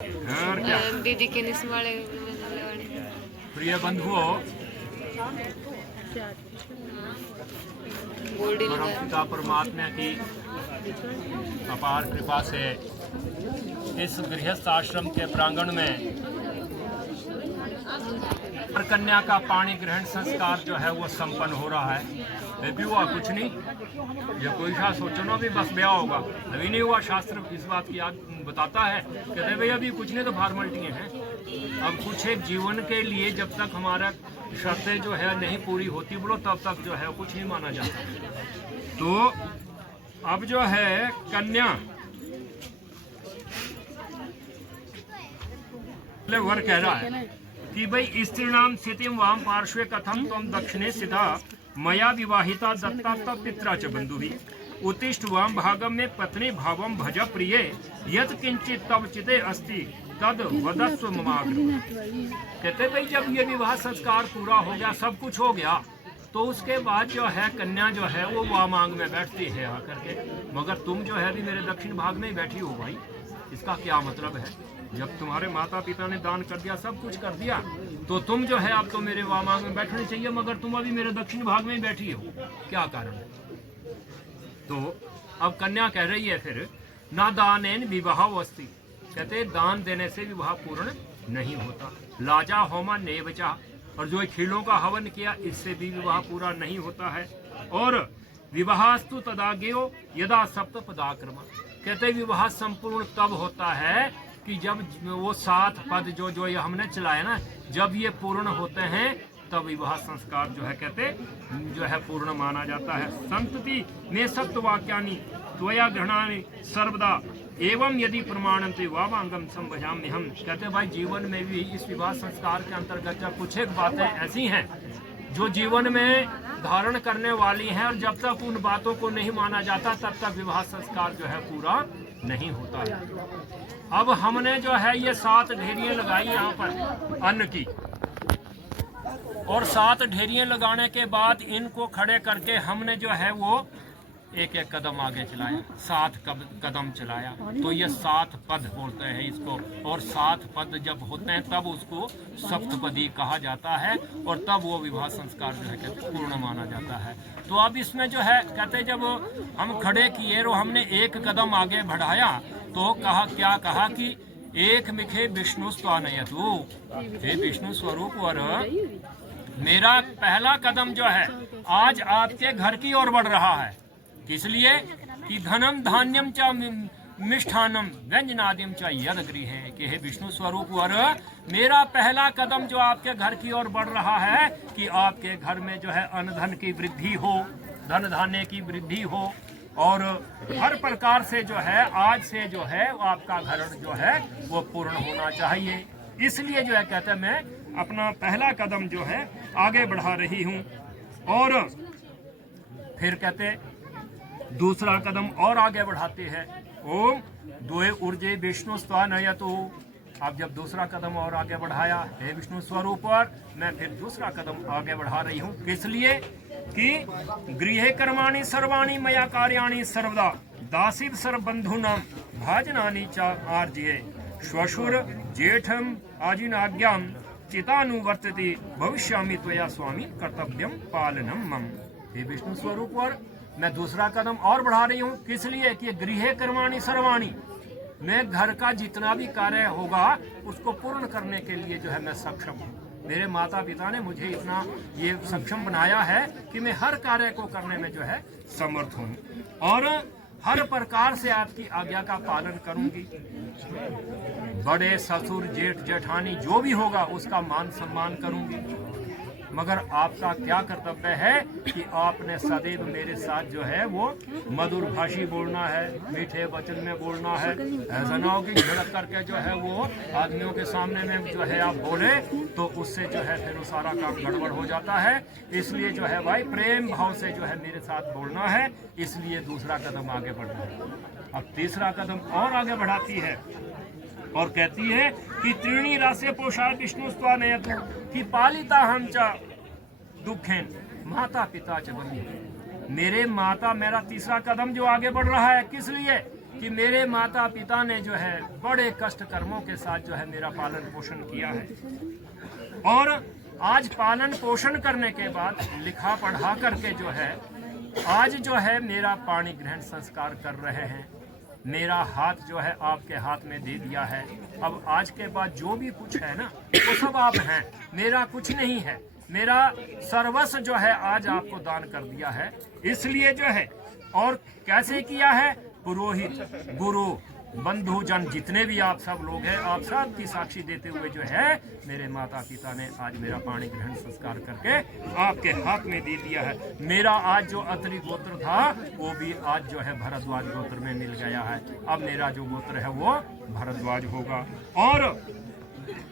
और क्या दीदी के निस्वाले प्रिय बंधुओं, परम पिता परमात्मा की अपार कृपा से इस गृहस्थ आश्रम के प्रांगण में कन्या का पाणी ग्रहण संस्कार जो है वो संपन्न हो रहा है। अभी हुआ कुछ नहीं, ये कोई सा सोचना भी बस ब्याह होगा, अभी नहीं हुआ। शास्त्र इस बात की याद बताता है, कहते भाई अभी कुछ नहीं, तो फॉर्मेलिटी हैं। अब कुछ एक जीवन के लिए जब तक हमारा शर्तें जो है नहीं पूरी होती बोलो, तब तक जो है कुछ नहीं माना जाता। तो अब जो है कन्या वर कह रहा है कि भाई स्त्रीणाम स्थितिम वाम पार्श्वे कथम तम दक्षिणे सिद्धा मया विवाहिता दत्ता तब पित्रा च बंधुहि उत्तिष्ठ वाम भागम में पत्नी भावम भज प्रिय यत किंचित तब चिते अस्ति तद वदस्व ममाग्र। कहते भाई जब ये विवाह संस्कार पूरा हो गया, सब कुछ हो गया, तो उसके बाद जो है कन्या जो है वो वामांग में बैठती है आकर के। मगर तुम जो है अभी मेरे दक्षिण भाग में ही बैठी हो भाई, इसका क्या मतलब है? जब तुम्हारे माता पिता ने दान कर दिया, सब कुछ कर दिया, तो तुम जो है अब तो मेरे वामांग में बैठनी चाहिए, मगर तुम अभी मेरे दक्षिण भाग में ही बैठी हो, क्या कारण है? तो अब कन्या कह रही है फिर ना दानेन विवाह वस्ति, कहते दान देने से विवाह पूर्ण नहीं होता। लाजा होमा नेवचा, और जो खीलों का हवन किया इससे भी विवाह पूरा नहीं होता है। और विवाहस्तु तदाज्ञो यदा सप्त पदाक्रम, कहते विवाह संपूर्ण तब होता है कि जब वो 7 पद जो ये हमने चलाया ना, जब ये पूर्ण होते हैं तब विवाह संस्कार जो है कहते जो है पूर्ण माना जाता है। संतति में सत्य वाक्यानि त्वया ग्रहणानि सर्वदा एवं यदि प्रमाणन्ते वामांगम संभजाम्य हम, कहते भाई जीवन में भी इस विवाह संस्कार के अंतर्गत जब कुछ एक बातें ऐसी हैं जो जीवन में धारण करने वाली हैं, और जब तक उन बातों को नहीं माना जाता तब तक विवाह संस्कार जो है पूरा नहीं होता है। अब हमने जो है ये 7 ढेरियां लगाई यहाँ पर अन्न की, और 7 ढेरियां लगाने के बाद इनको खड़े करके हमने जो है वो एक एक कदम आगे चलाया, 7 कदम चलाया, तो ये 7 पद बोलते हैं इसको। और 7 पद जब होते हैं तब उसको सप्तपदी कहा जाता है, और तब वो विवाह संस्कार जो है कहते पूर्ण माना जाता है। तो अब इसमें जो है कहते जब हम खड़े किए और हमने एक कदम आगे बढ़ाया, तो क्या कहा कि एक मिखे विष्णु स्वानयतु, हे विष्णु स्वरूप वर मेरा पहला कदम जो है आज आपके घर की ओर बढ़ रहा है। इसलिए कि धनम धान्यम च मिष्ठानम व्यंजनादिम च यद गृहे, कि हे विष्णु स्वरूप वर मेरा पहला कदम जो आपके घर की ओर बढ़ रहा है कि आपके घर में जो है अन्न धन की वृद्धि हो, धन धान्य की वृद्धि हो, और हर प्रकार से जो है आज से जो है आपका घर जो है वो पूर्ण होना चाहिए। इसलिए जो है कहते मैं अपना पहला कदम जो है आगे बढ़ा रही हूँ। और फिर कहते दूसरा कदम और आगे बढ़ाते हैं, ओम द्वे ऊर्जे विष्णु स्वानयतु। अब जब दूसरा कदम और आगे बढ़ाया, हे विष्णु स्वरूप पर मैं फिर दूसरा कदम आगे बढ़ा रही हूँ। किस लिए कि गृहे कर्माणि सर्वाणि मया कार्याणि सर्वदा दासीव सर्वबंधूनां भाजनानि च आर्जये श्वशुर जेठम आजिनाज्ञां चितानुवर्तते भविष्यामि त्वया स्वामी कर्तव्यम पालनम मम। हे विष्णु स्वरूप पर मैं दूसरा कदम और बढ़ा रही हूँ। किस लिए कि गृहे कर्माणि सर्वाणि, मैं घर का जितना भी कार्य होगा उसको पूर्ण करने के लिए जो है मैं सक्षम हूँ। मेरे माता पिता ने मुझे इतना ये सक्षम बनाया है कि मैं हर कार्य को करने में जो है समर्थ हूँ, और हर प्रकार से आपकी आज्ञा का पालन करूंगी। बड़े ससुर जेठ जेठानी जो भी होगा उसका मान सम्मान करूंगी। मगर आपका क्या कर्तव्य है कि आपने सदैव मेरे साथ जो है वो मधुर भाषी बोलना है, मीठे वचन में बोलना है। ऐसा ना हो कि झड़क करके जो है वो आदमियों के सामने में जो है आप बोले तो उससे जो है फिर वो सारा काम गड़बड़ हो जाता है। इसलिए जो है भाई प्रेम भाव से जो है मेरे साथ बोलना है, इसलिए दूसरा कदम आगे बढ़ना है। अब तीसरा कदम और आगे बढ़ाती है और कहती है कि त्रीणी रासे पोषा विष्णु स्वानयतु, कि पालिता हम च दुखेन माता पिता च बनी। मेरे माता, मेरा तीसरा कदम जो आगे बढ़ रहा है किस लिए कि मेरे माता पिता ने जो है बड़े कष्ट कर्मों के साथ जो है मेरा पालन पोषण किया है, और आज पालन पोषण करने के बाद लिखा पढ़ा करके जो है आज जो है मेरा पाणी ग्रहण संस्कार कर रहे हैं। मेरा हाथ जो है आपके हाथ में दे दिया है। अब आज के बाद जो भी कुछ है ना वो सब आप हैं, मेरा कुछ नहीं है। मेरा सर्वस्व जो है आज आपको दान कर दिया है। इसलिए जो है, और कैसे किया है, पुरोहित, गुरु, बंधु जन जितने भी आप सब लोग हैं, आप सब की साक्षी देते हुए जो है मेरे माता पिता ने आज मेरा पाणी ग्रहण संस्कार करके आपके हाथ में दे दिया है। मेरा आज जो अतरी गोत्र था वो भी आज जो है भरद्वाज गोत्र में मिल गया है। अब मेरा जो गोत्र है वो भरद्वाज होगा, और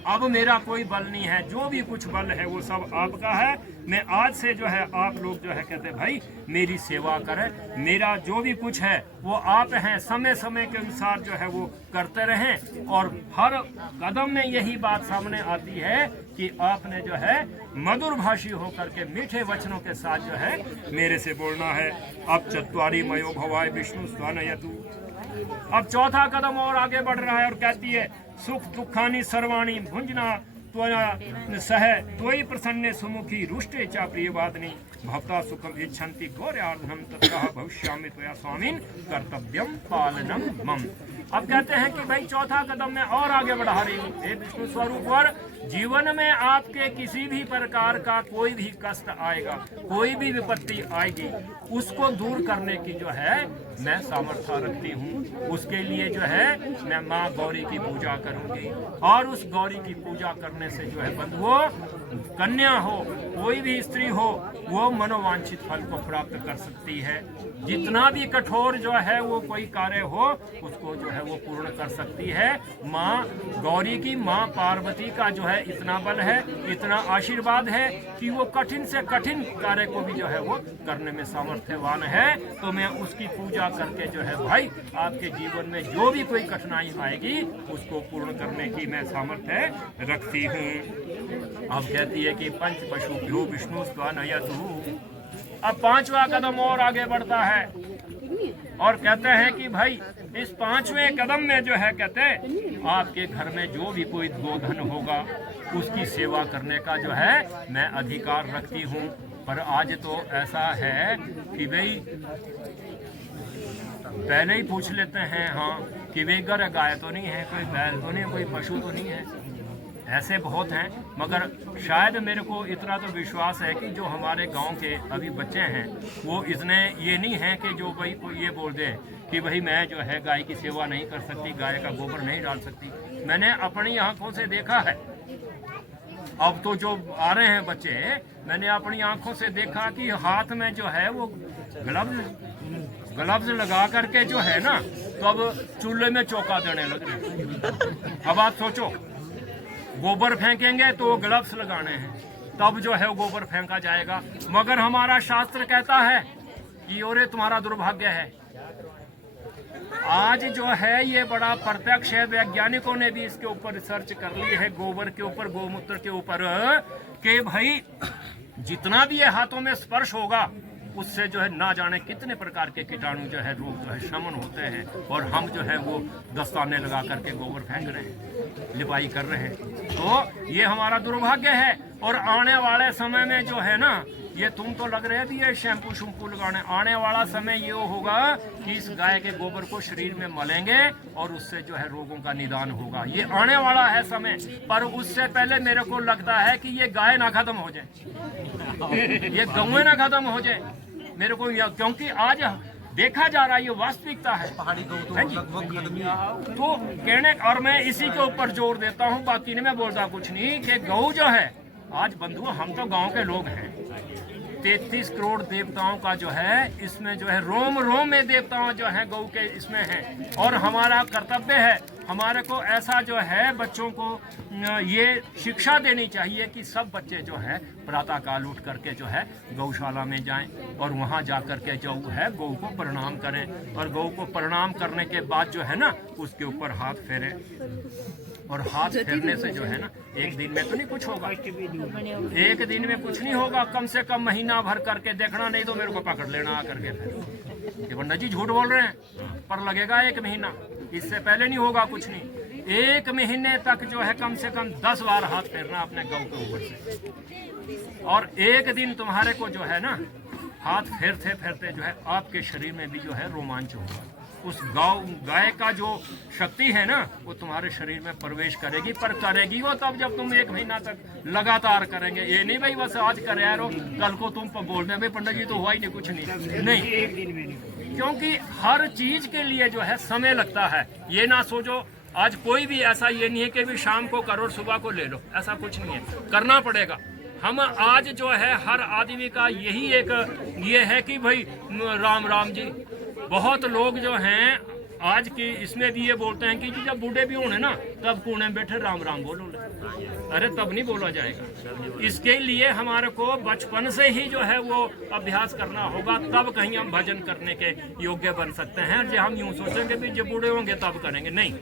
अब मेरा कोई बल नहीं है, जो भी कुछ बल है वो सब आपका है। मैं आज से जो है आप लोग जो है कहते हैं भाई मेरी सेवा करें, मेरा जो भी कुछ है वो आप हैं, समय समय के अनुसार जो है वो करते रहें। और हर कदम में यही बात सामने आती है कि आपने जो है मधुर भाषी होकर के मीठे वचनों के साथ जो है मेरे से बोलना है। अब चत्वारी मयो भवाय विष्णु स्वानयतु। अब चौथा कदम और आगे बढ़ रहा है और कहती है सुख दुखानी सर्वाणी भुंजना त्वया सह त्वयि प्रसन्ने सुमुखी रुष्टे चा प्रियवादिनी भवता सुखम इच्छन्ति गौर्यार्धनम तथा भविष्यामि त्वया स्वामिन कर्तव्यम पालनम मम। अब कहते हैं कि भाई चौथा कदम में और आगे बढ़ा रही हूँ। हे विष्णु स्वरूप वर, जीवन में आपके किसी भी प्रकार का कोई भी कष्ट आएगा, कोई भी विपत्ति आएगी, उसको दूर करने की जो है मैं सामर्थ्य रखती हूँ। उसके लिए जो है मैं माँ गौरी की पूजा करूँगी, और उस गौरी की पूजा करने से जो है बंधुओं, कन्या हो, कोई भी स्त्री हो, वो मनोवांछित फल को प्राप्त कर सकती है। जितना भी कठोर जो है वो कोई कार्य हो उसको जो है वो पूर्ण कर सकती है। माँ गौरी की, माँ पार्वती का जो है इतना बल है, इतना आशीर्वाद है कि वो कठिन से कठिन कार्य को भी जो है वो करने में सामर्थ्यवान है। तो मैं उसकी पूजा करके जो है भाई आपके जीवन में जो भी कोई कठिनाई आएगी उसको पूर्ण करने की मैं सामर्थ्य रखती हूँ। अब कहती है कि पंच पशुभ्यो विष्णु स्वानयतु। अब पांचवा कदम और आगे बढ़ता है और कहते हैं कि भाई इस पांचवें कदम में जो है कहते हैं आपके घर में जो भी कोई गोधन होगा उसकी सेवा करने का जो है मैं अधिकार रखती हूँ। पर आज तो ऐसा है कि भाई पहले ही पूछ लेते हैं हाँ कि वे गाय तो नहीं है, कोई बैल तो नहीं है, कोई पशु तो नहीं है। ऐसे बहुत हैं, मगर शायद मेरे को इतना तो विश्वास है कि जो हमारे गांव के अभी बच्चे हैं वो इतने ये नहीं हैं कि जो भाई कोई ये बोल दे कि भाई मैं जो है गाय की सेवा नहीं कर सकती, गाय का गोबर नहीं डाल सकती। मैंने अपनी आंखों से देखा है। अब तो जो आ रहे हैं बच्चे, मैंने अपनी आंखों से देखा कि हाथ में जो है वो ग्लव्स लगा करके जो है ना, तो अब चूल्हे में चौका देने लग रहे। अब आप सोचो, गोबर फेंकेंगे तो ग्लव्स लगाने हैं, तब जो है वो गोबर फेंका जाएगा। मगर हमारा शास्त्र कहता है कि ओरे तुम्हारा दुर्भाग्य है। आज जो है ये बड़ा प्रत्यक्ष है, वैज्ञानिकों ने भी इसके ऊपर रिसर्च कर ली है, गोबर के ऊपर, गोमूत्र के ऊपर, कि भाई जितना भी ये हाथों में स्पर्श होगा उससे जो है ना जाने कितने प्रकार के कीटाणु जो है रोग जो है शमन होते हैं। और हम जो है वो दस्ताने लगा करके गोबर फेंक रहे हैं, लिपाई कर रहे हैं। तो ये हमारा दुर्भाग्य है। और आने वाले समय में जो है ना, ये तुम तो लग रहे भी है शैम्पू शैम्पू लगाने, आने वाला समय ये होगा कि इस गाय के गोबर को शरीर में मलेंगे और उससे जो है रोगों का निदान होगा। ये आने वाला है समय, पर उससे पहले मेरे को लगता है कि ये गाय ना खत्म हो जाए, ये गौएं ना खत्म हो जाए मेरे को, क्योंकि आज देखा जा रहा है ये वास्तविकता है। पहाड़ी गौ तो कहने, और मैं इसी के ऊपर जोर देता हूँ, बाकी नहीं मैं बोलता कुछ नहीं, कि गौ जो है आज बंधुओं, हम तो गांव के लोग हैं, 33 करोड़ देवताओं का जो है इसमें जो है रोम रोम में देवताओं जो है गौ के इसमें है। और हमारा कर्तव्य है, हमारे को ऐसा जो है बच्चों को ये शिक्षा देनी चाहिए कि सब बच्चे जो है प्रातः काल उठ करके जो है गौशाला में जाएं और वहाँ जा करके जो है गौ को प्रणाम करें। और गौ को प्रणाम करने के बाद जो है ना उसके ऊपर हाथ फेरें। और हाथ फेरने से जो है ना एक दिन में तो नहीं कुछ होगा, एक दिन में कुछ नहीं होगा, कम से कम महीना भर करके देखना, नहीं तो मेरे को पकड़ लेना आकर के फिर। कि पंडित जी झूठ बोल रहे हैं, पर लगेगा 1 महीना, इससे पहले नहीं होगा कुछ नहीं। 1 महीने तक जो है कम से कम 10 बार हाथ फेरना अपने गौ के ऊपर से, और एक दिन तुम्हारे को जो है ना हाथ फेरते फेरते जो है आपके शरीर में भी जो है रोमांच होगा। उस गाय का जो शक्ति है ना वो तुम्हारे शरीर में प्रवेश करेगी, पर करेगी वो तब जब तुम 1 महीना तक लगातार करेंगे। ये नहीं भाई बस आज कर रहे हो कल को तुम बोल रहे भाई पंडित जी तो हुआ ही नहीं, कुछ नहीं, क्योंकि हर चीज के लिए जो है समय लगता है। ये ना सोचो आज कोई भी ऐसा ये नहीं है कि भी शाम को करो और सुबह को ले लो, ऐसा कुछ नहीं है, करना पड़ेगा। हम आज जो है हर आदमी का यही एक ये है कि भाई राम राम जी। बहुत लोग जो हैं आज की इसमें भी ये बोलते हैं कि जी जब बूढ़े भी होने ना तब कोने में बैठे राम राम बोलो। अरे तब नहीं बोला जाएगा। इसके लिए हमारे को बचपन से ही जो है वो अभ्यास करना होगा, तब कहीं हम भजन करने के योग्य बन सकते हैं। जो हम यूँ सोचेंगे भी जब बूढ़े होंगे तब करेंगे, नहीं।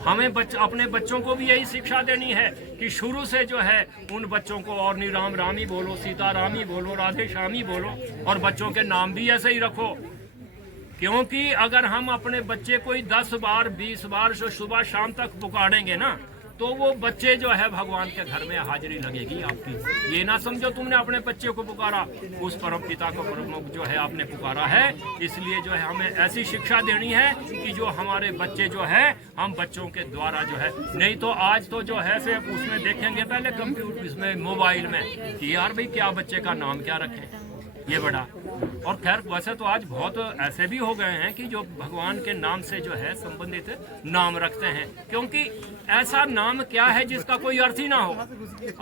हमें अपने बच्चों को भी यही शिक्षा देनी है कि शुरू से जो है उन बच्चों को और नहीं राम राम ही बोलो, सीता राम ही बोलो, राधे श्याम ही बोलो, और बच्चों के नाम भी ऐसे ही रखो। क्योंकि अगर हम अपने बच्चे को ही 10 बार 20 बार जो सुबह शाम तक पुकारेंगे ना तो वो बच्चे जो है भगवान के घर में हाजिरी लगेगी आपकी। ये ना समझो तुमने अपने बच्चे को पुकारा, उस परम पिता को प्रमुख जो है आपने पुकारा है। इसलिए जो है हमें ऐसी शिक्षा देनी है कि जो हमारे बच्चे जो है हम बच्चों के द्वारा जो है, नहीं तो आज तो जो है सिर्फ उसमें देखेंगे पहले कंप्यूटर इसमें मोबाइल में कि यार भाई क्या बच्चे का नाम क्या रखें, ये बड़ा। और खैर वैसे तो आज बहुत ऐसे भी हो गए हैं कि जो भगवान के नाम से जो है संबंधित नाम रखते हैं, क्योंकि ऐसा नाम क्या है जिसका कोई अर्थ ही ना हो।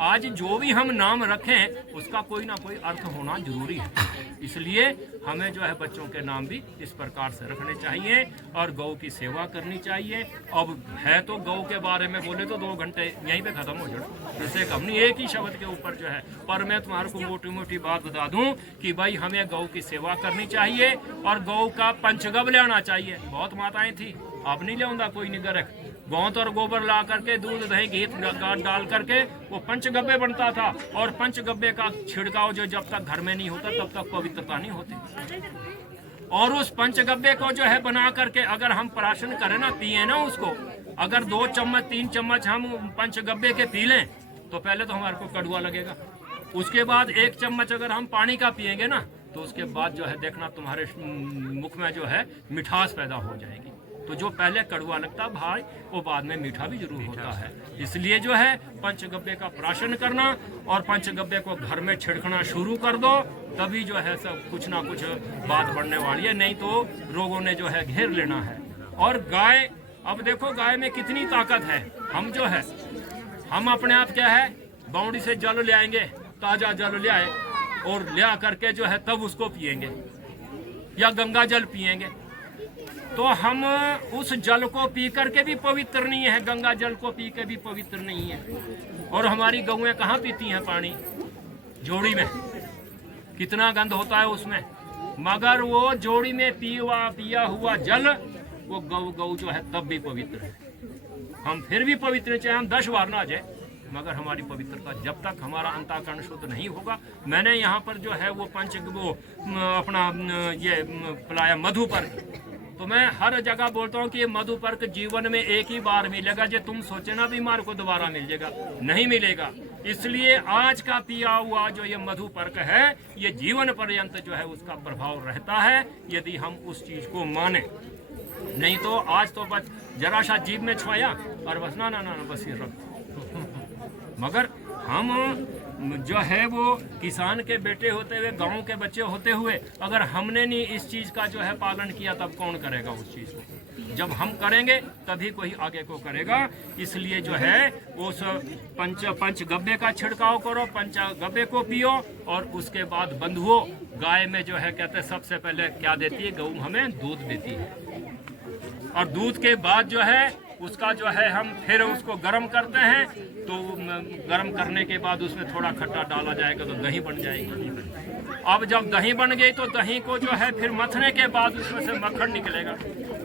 आज जो भी हम नाम रखें उसका कोई ना कोई अर्थ होना जरूरी है। इसलिए हमें जो है बच्चों के नाम भी इस प्रकार से रखने चाहिए और गौ की सेवा करनी चाहिए। अब है तो गौ के बारे में बोले तो 2 घंटे यहीं पे खत्म हो जाए, जैसे हम नहीं एक ही शब्द के ऊपर जो है। पर मैं तुम्हारे को मोटी मोटी बात बता दूं कि भाई हमें गौ की सेवा करनी चाहिए और गौ का पंचगव्य लेना चाहिए। बहुत माताएं थी, अब नहीं ले कोई नहीं गरक, गोंत और गोबर ला करके दूध दही घी डाल करके वो पंचगव्य बनता था। और पंचगव्य का छिड़काव जो जब तक घर में नहीं होता तब तक पवित्रता नहीं होती। और उस पंचगव्य को जो है बना करके अगर हम प्राशन करें ना, पिए ना उसको, अगर 2 चम्मच 3 चम्मच हम पंचगव्य के पी लें तो पहले तो हमारे को कड़वा लगेगा। उसके बाद 1 चम्मच अगर हम पानी का पिएंगे ना तो उसके बाद जो है देखना तुम्हारे मुख में जो है मिठास पैदा हो जाएगी। तो जो पहले कड़वा लगता भाई वो बाद में मीठा भी जरूर होता है। इसलिए जो है पंचगव्य का प्राशन करना और पंचगव्य को घर में छिड़कना शुरू कर दो, तभी जो है सब कुछ ना कुछ बात बढ़ने वाली है, नहीं तो रोगों ने जो है घेर लेना है। और गाय, अब देखो गाय में कितनी ताकत है। हम जो है हम अपने आप क्या है बाउंड्री से जल ले आएंगे, ताजा जल ले आए और ले आ करके जो है तब उसको पिएंगे या गंगा जल पिएंगे, तो हम उस जल को पी करके भी पवित्र नहीं है, गंगा जल को पी के भी पवित्र नहीं है। और हमारी गौएं कहाँ पीती हैं पानी? जोड़ी में। कितना गंध होता है उसमें, मगर वो जोड़ी में पिया हुआ जल वो गौ जो है तब भी पवित्र है। हम फिर भी पवित्र, चाहे हम 10 बार ना जाए, मगर हमारी पवित्रता जब तक हमारा अंतःकरण शुद्ध नहीं होगा। मैंने यहाँ पर जो है वो अपना ये पिलाया मधुपर्क, तो मैं हर जगह बोलता हूँ कि ये मधुपर्क जीवन में एक ही बार मिलेगा। जो तुम सोचे ना बीमार को दोबारा मिल जाएगा, नहीं मिलेगा। इसलिए आज का पिया हुआ जो ये मधुपर्क है ये जीवन पर्यंत जो है उसका प्रभाव रहता है, यदि हम उस चीज को माने। नहीं तो आज तो बस जरा सा जीभ में छुआया और बस ना ना ना बस ये रख। मगर हम जो है वो किसान के बेटे होते हुए, गांव के बच्चे होते हुए, अगर हमने नहीं इस चीज़ का जो है पालन किया तब कौन करेगा उस चीज़ को? जब हम करेंगे तभी कोई आगे को करेगा। इसलिए जो है उस पंचगव्य का छिड़काव करो, पंचगव्य को पियो। और उसके बाद बंधुओं, गाय में जो है कहते हैं सबसे पहले क्या देती है? गऊ हमें दूध देती है। और दूध के बाद जो है उसका जो है हम फिर उसको गर्म करते हैं, तो गर्म करने के बाद उसमें थोड़ा खट्टा डाला जाएगा तो दही बन जाएगी। अब जब दही बन गई तो दही को जो है फिर मथने के बाद उसमें से मक्खन निकलेगा,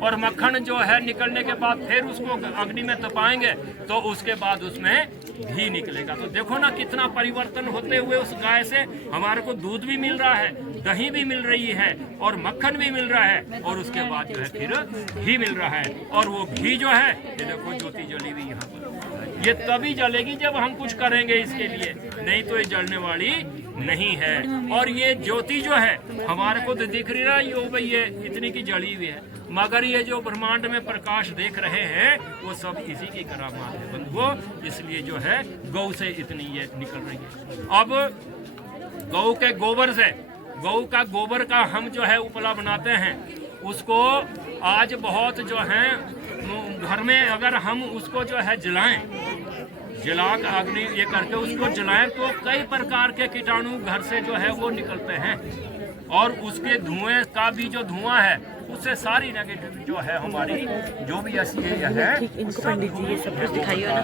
और मक्खन जो है निकलने के बाद फिर उसको अग्नि में तपाएंगे तो उसके बाद उसमें घी निकलेगा। तो देखो ना कितना परिवर्तन होते हुए उस गाय से हमारे को दूध भी मिल रहा है, दही भी मिल रही है और मक्खन भी मिल रहा है, और उसके बाद जो है फिर घी मिल रहा है। और वो घी जो है ये देखो ज्योति जली हुई यहाँ पर, ये तभी जलेगी जब हम कुछ करेंगे इसके लिए, नहीं तो ये जलने वाली नहीं है। और ये ज्योति जो है हमारे को तो दिख रही है यो भाई, ये इतनी की जली हुई है, मगर ये जो ब्रह्मांड में प्रकाश देख रहे हैं वो सब इसी की करामात है बंधुओं। इसलिए जो है गौ से इतनी ये निकल रही है। अब गौ के गोबर से, गौ का गोबर का हम जो है उपला बनाते हैं, उसको आज बहुत जो है घर में अगर हम उसको जो है जलाएं, जला का अग्नि ये करके उसको जलाएं तो कई प्रकार के कीटाणु घर से जो है वो निकलते हैं, और उसके धुएं का भी जो धुआं है उससे सारी नेगेटिव जो है हमारी जो भी ऐसी है इनको पंडित जी ये सब कुछ दिखाइए ना,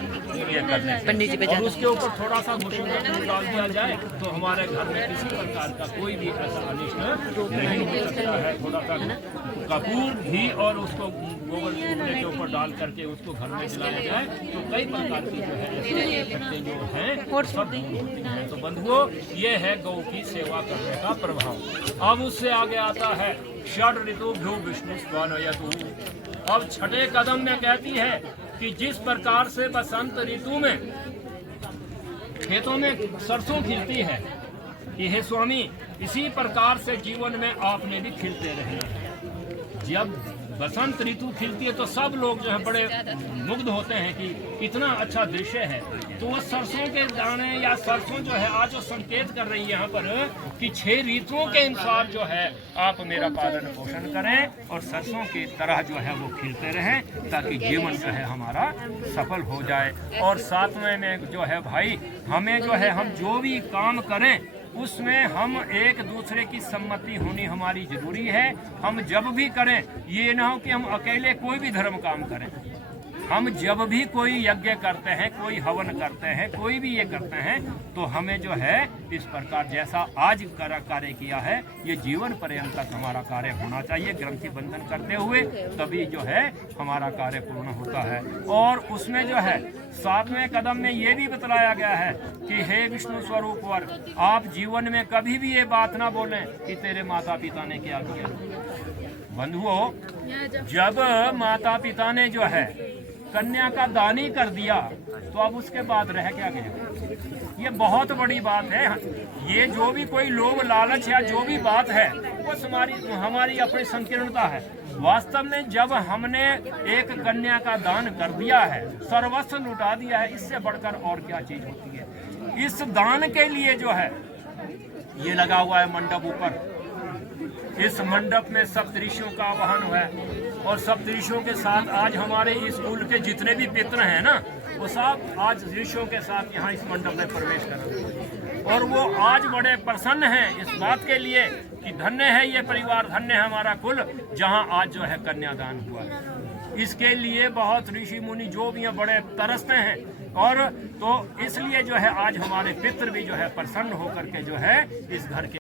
ये करने पंडित जी पे और उसके ऊपर थोड़ा सा भूषण डाल दिया जाए तो हमारे घर में किसी प्रकार का कोई भी ऐसा अनिष्ट नहीं हो सकता है। थोड़ा सा कपूर घी और उसको गोबर के ऊपर डाल करके उसको घर में जलाया जाए तो कई प्रकार की जो है ऐसे जो हैं सब होती हैं। तो बंधुओं ये है गौ की सेवा करने का प्रभाव। अब उससे आगे आता है षड ऋतुभ्यो विष्णु स्वानयतु। अब छठे कदम में कहती है कि जिस प्रकार से बसंत ऋतु में खेतों में सरसों खिलती है कि हे स्वामी इसी प्रकार से जीवन में आपने भी खिलते रहना है। जब बसंत ऋतु खिलती है तो सब लोग जो है बड़े मुग्ध होते हैं कि इतना अच्छा दृश्य है। तो वो सरसों के दाने या सरसों जो है आज वो संकेत कर रही है यहाँ पर कि 6 ऋतुओं के अनुसार जो है आप मेरा पालन पोषण करें और सरसों की तरह जो है वो खिलते रहें ताकि जीवन जो है हमारा सफल हो जाए। और सातवें में जो है भाई हमें जो है हम जो भी काम करें उसमें हम एक दूसरे की सम्मति होनी हमारी जरूरी है। हम जब भी करें ये ना हो कि हम अकेले कोई भी धर्म काम करें। हम जब भी कोई यज्ञ करते हैं, कोई हवन करते हैं, कोई भी ये करते हैं तो हमें जो है इस प्रकार जैसा आज कार्य किया है ये जीवन पर्यंत तक हमारा कार्य होना चाहिए। ग्रंथि बंधन करते हुए तभी जो है हमारा कार्य पूर्ण होता है। और उसमें जो है 7वें कदम में ये भी बतलाया गया है कि हे विष्णु स्वरूप वर, आप जीवन में कभी भी ये बात ना बोलें कि तेरे माता पिता ने क्या किया। बंधुओं जब माता पिता ने जो है कन्या का दान ही कर दिया तो अब उसके बाद रह क्या गया। ये बहुत बड़ी बात है। ये जो भी कोई लोभ लालच या जो भी बात है वो हमारी अपनी संकीर्णता है। वास्तव में जब हमने एक कन्या का दान कर दिया है, सर्वस्व लुटा दिया है, इससे बढ़कर और क्या चीज होती है। इस दान के लिए जो है ये लगा हुआ है मंडप ऊपर, इस मंडप में सप्तऋषियों का आवाहन हुआ है और सप्तऋषियों के साथ आज हमारे स्कूल के जितने भी पितर हैं ना वो सब आज ऋषियों के साथ यहाँ इस मंडप में प्रवेश कर रहे हैं। और वो आज बड़े प्रसन्न हैं इस बात के लिए कि धन्य है ये परिवार, धन्य है हमारा कुल जहाँ आज जो है कन्यादान हुआ। इसके लिए बहुत ऋषि मुनि जो भी हैं बड़े तरसते हैं। और तो इसलिए जो है आज हमारे पितर भी जो है प्रसन्न होकर के जो है इस घर के